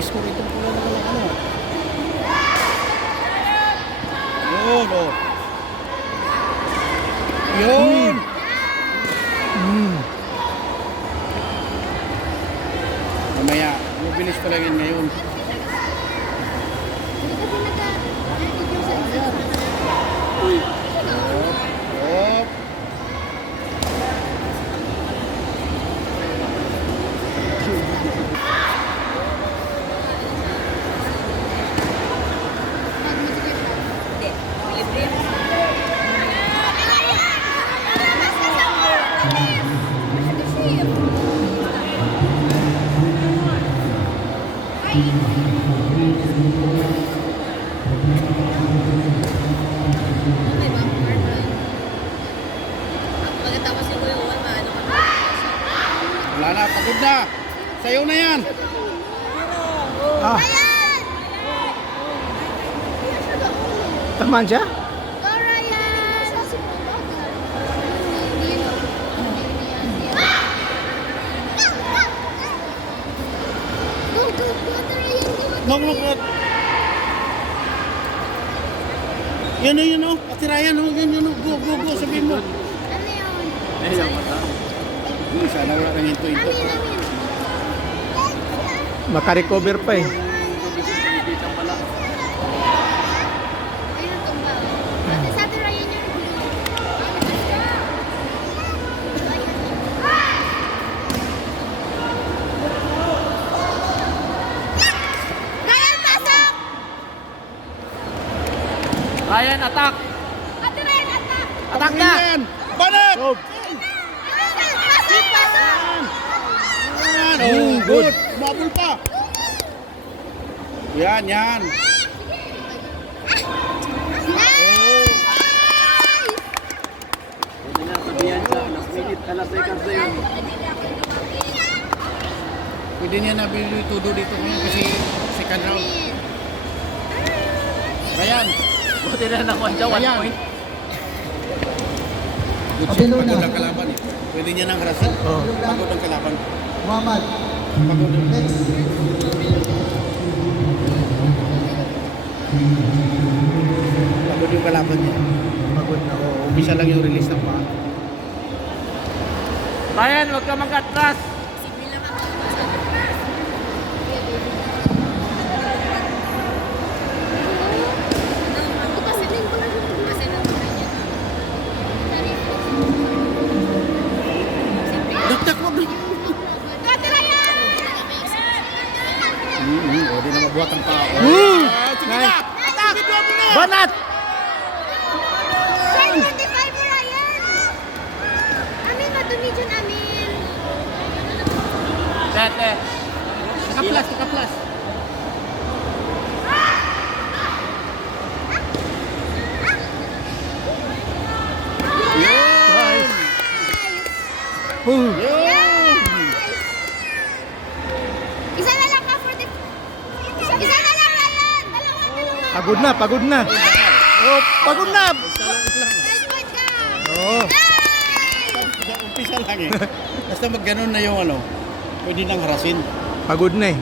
score itong pula na ano. Yun, oh. Yun! Mamaya, mabilis pala yun ngayon. Hop. Wala na, pagod na. Sayo na yan. Ah. Tamaan siya? Go, Ryan! Go, go, go, Ryan! Maglukot. Yan o, yun o. Ate Ryan, yun o. Go, go, go. Sabihin mo. Ano yun? Sana wala nang ito. Amin, amin. Makarecover pa eh. Ayun, tumba. Ate, sa Ate Ryan yung blue. Ryan, pasok! Ryan, attack! Ate Ryan, attack! Attack na! Yan. Banat! Oh, Pasok, pasok! Yan. Oh, good. Mabul pa. Yan, yan. Pwede niya nabili todo dito ngayon kasi second round. Ryan. buti na nakuha siya, 1 Ayan. point. Good shot. Pagod ang kalaban eh. Pwede niya nang harasan. Oh. Pagod ang kalaban. Muhammad, Pagod ang next. Pagod yung kalaban niya. Pagod na. Oo, umpisa lang yung release ng paa. Ryan, huwag ka mag-atras! Dakdak mo. Ate Ryan! O, di na mabuhat ang paa. Sige Nice. na! Atak! Bidwa mo na! Banat! Try 45 mo, Ryan! Amin, madumi dyan, Amin. Sete. Naka-plus, naka-plus. Nice. Yun! Isa na lang ka, 40. Isa na lang, Ryan! Dalawa. Pagod na, pagod na. Oh, pagod na. Nice point ka! Oh. Nice! Umpisa lang eh. Basta mag-ganon na yung ano, pwede nang harasin. Pagod na eh.